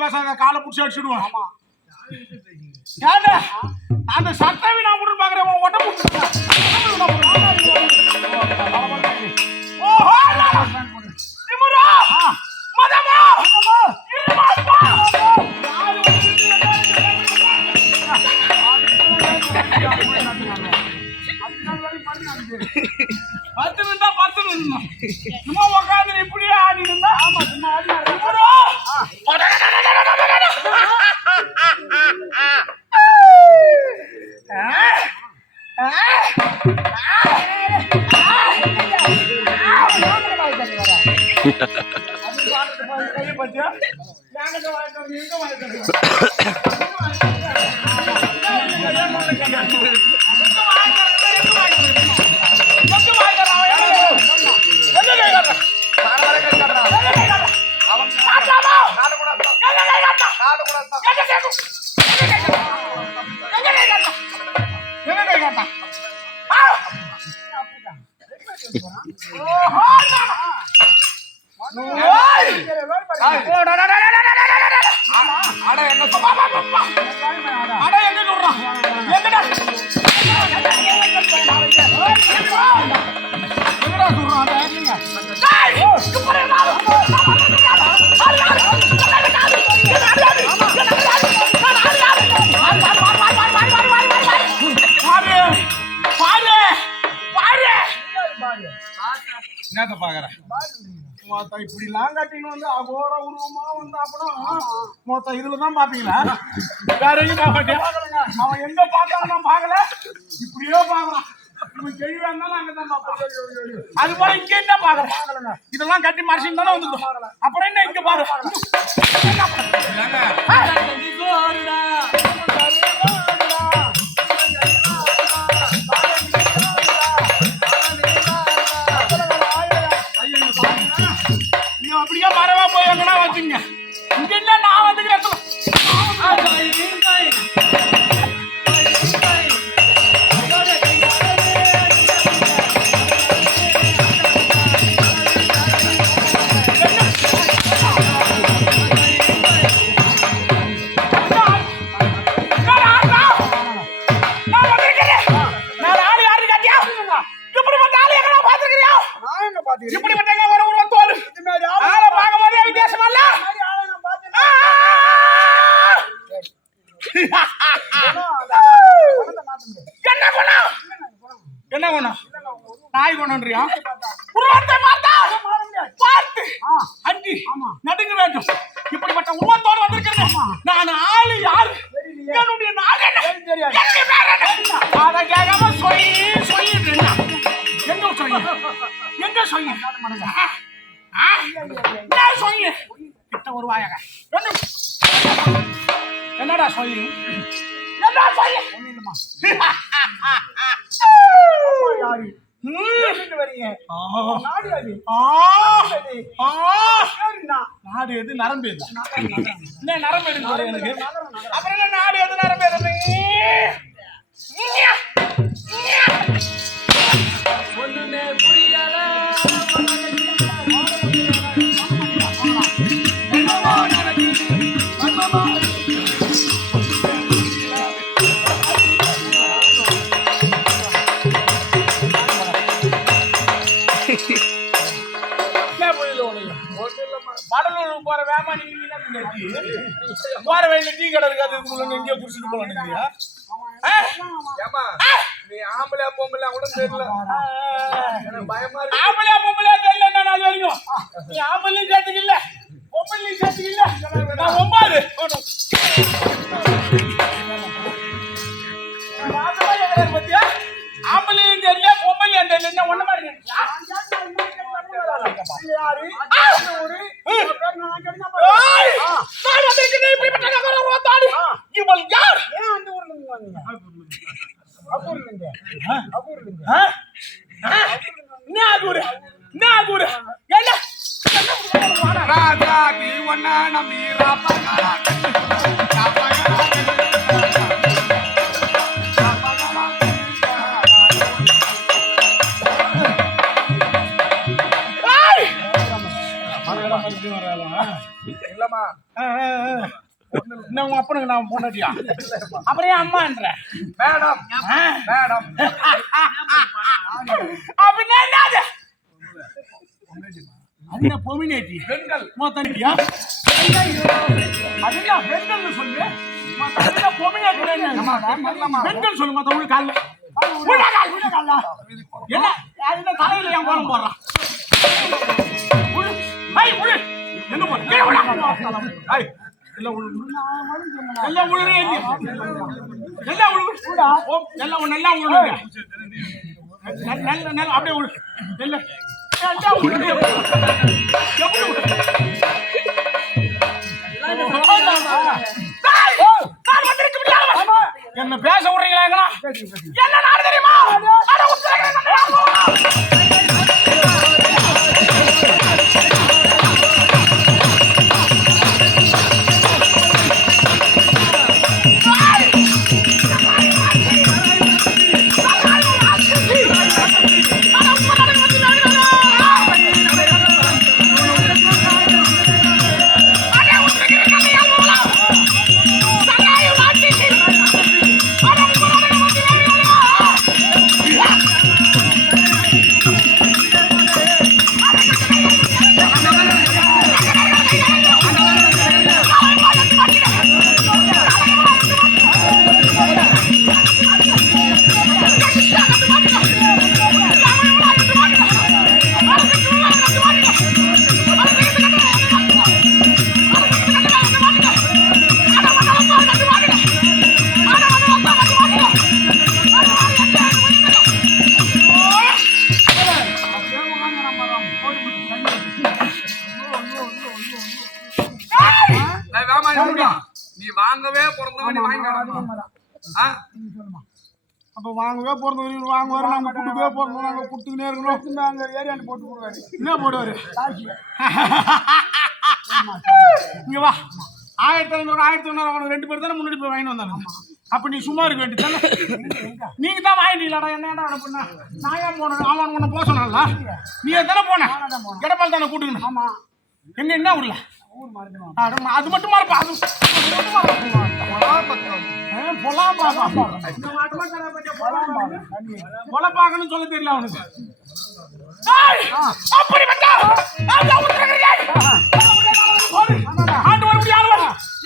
பேசாத காலை பிடிச்சி அடிச்சுடுவோம். அந்த சட்டை நான் போட்டு பாக்குறேன் ஒட்ட சும்மா உட்காந்து இப்படியே ஆடி இருந்தா இப்படி லாங்காட்டின்னு வந்து அகோட உருவமா வந்து அப்புறம் மொத்தம் இதுலதான் பாப்பீங்களா? வேற எங்க பாக்கட்டியா? அவன் எங்க பார்த்தாலும் நான் பாக்கல, இப்படியோ பாக்குறான். இவன் கேள்வியா இருந்தாலும் அங்கதான் பாப்பேன். அது போல இங்க என்ன பாக்குறேன்? இதெல்லாம் கட்டி மறைச்சு தானே வந்துடும். அப்புறம் என்ன இங்க பாரு. அப்படியே மரவா போய் எங்கடா வச்சுங்க. இங்க என்ன நான் வந்துக்கிறேன். என்ன குணம்? என்ன குணம்? நாய் குணம்ன்றியா? உருவத்தை பார்த்து அஞ்சி நடுங்க வேண்டும். இப்படிப்பட்ட உருவத்தோடு வந்திருக்கிறேன். நான் ஆளு யாரு? என்னுடைய நாகன் அதை கேட்காம சொல்லிட்டு எங்க சொல்லி சொல்லி கிட்ட ஒரு வாயாக என்னடா சொல்லி என்ன சொல்லி நாடு எது நரம்பு எது நரம்பு எது எனக்கு அப்புறம் என்ன நாடு எது நரம்பு எது ஒண்ணுமே புரியல வடலூர் போற வேமா நீங்க போற வழியில டீ கடை இருக்காது எங்கேயோ குடிச்சிட்டு போலாம் நீ ஆம்பளையா பொம்பளையா கூட தெரியல பயமா இருக்கு ஆம்பளையா பொம்பளையா தெரியல நான் அது வரைக்கும் நீ ஆம்பளையும் சேர்த்துக்கல பொம்பளையும் சேர்த்துக்கல நான் ஒம்பாது பத்தியா ஆம்பளையும் தெரியல பொம்பளையும் தெரியல என்ன ஒண்ணு மாதிரி இல்லம்மா உங்க அப்பனுக்கு நான் பொண்ணாட்டியா அப்படியே அம்மான்ற மேடம் மேடம் அப்படின்னா என்னது அது பொமினேட்டி பெண்கள் மொத்தனியா அதுதான் பெண்கள் சொல்லு பொமினேட்டி பெண்கள் சொல்லு மொத்தம் உங்களுக்கு கால என்ன தலையில என் கோலம் போடுறான் என்ன போற எல்லாம் உழுது அப்படியே உழு என்ன பேச விடுறீங்களா என்ன நாடு தெரியுமா நீ வாங்கவே பிறந்தவன் அப்ப வாங்கவே பிறந்தவன் வாங்குவாரு நாங்க குடுக்கவே பிறந்தோம் நாங்க குடுத்துக்கினே இருக்கணும் நாங்க ஏரியாண்டு போட்டு போடுவாரு என்ன போடுவாரு இங்க வா 1500 1500 ரெண்டு பேர் தானே முன்னாடி போய் வாங்கிட்டு வந்தாங்க அப்ப நீ சும்மா இருக்க வேண்டியதானே நீங்க தான் வாங்கிட்டீங்களாடா என்னடா பண்ண நான் ஏன் போனேன் அவன் உன்னை போக சொன்னால நீ தானே போன இடப்பால் தானே கூட்டுக்கணும் ஆமா எங்க என்ன ஊர்ல அது மட்டும் மறப்பா பொலப்பாக்கன்னு சொல்ல தெரியல அவனுக்கு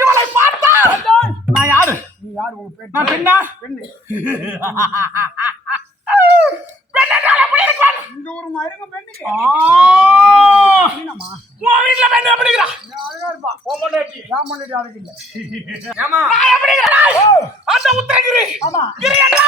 இவளை பார்த்தா நான் யாரு நீ யாரு உங்க நான் பெண்ணா? பெண்ணு. பெண்ணால எப்படி இருக்கான்? இந்த ஒரு மருங்க பெண்ணுக்கு. என்னம்மா? உன் வீட்டுல பெண்ணு எப்படி இருக்கா? அழகா இருப்பா. உன் பொண்டாட்டி. நான் பண்ணிட்டு அழகு இல்ல. ஏமா? நான் எப்படி இருக்கேன்? அந்த உத்தரகிரி. ஆமா. கிரி என்ன?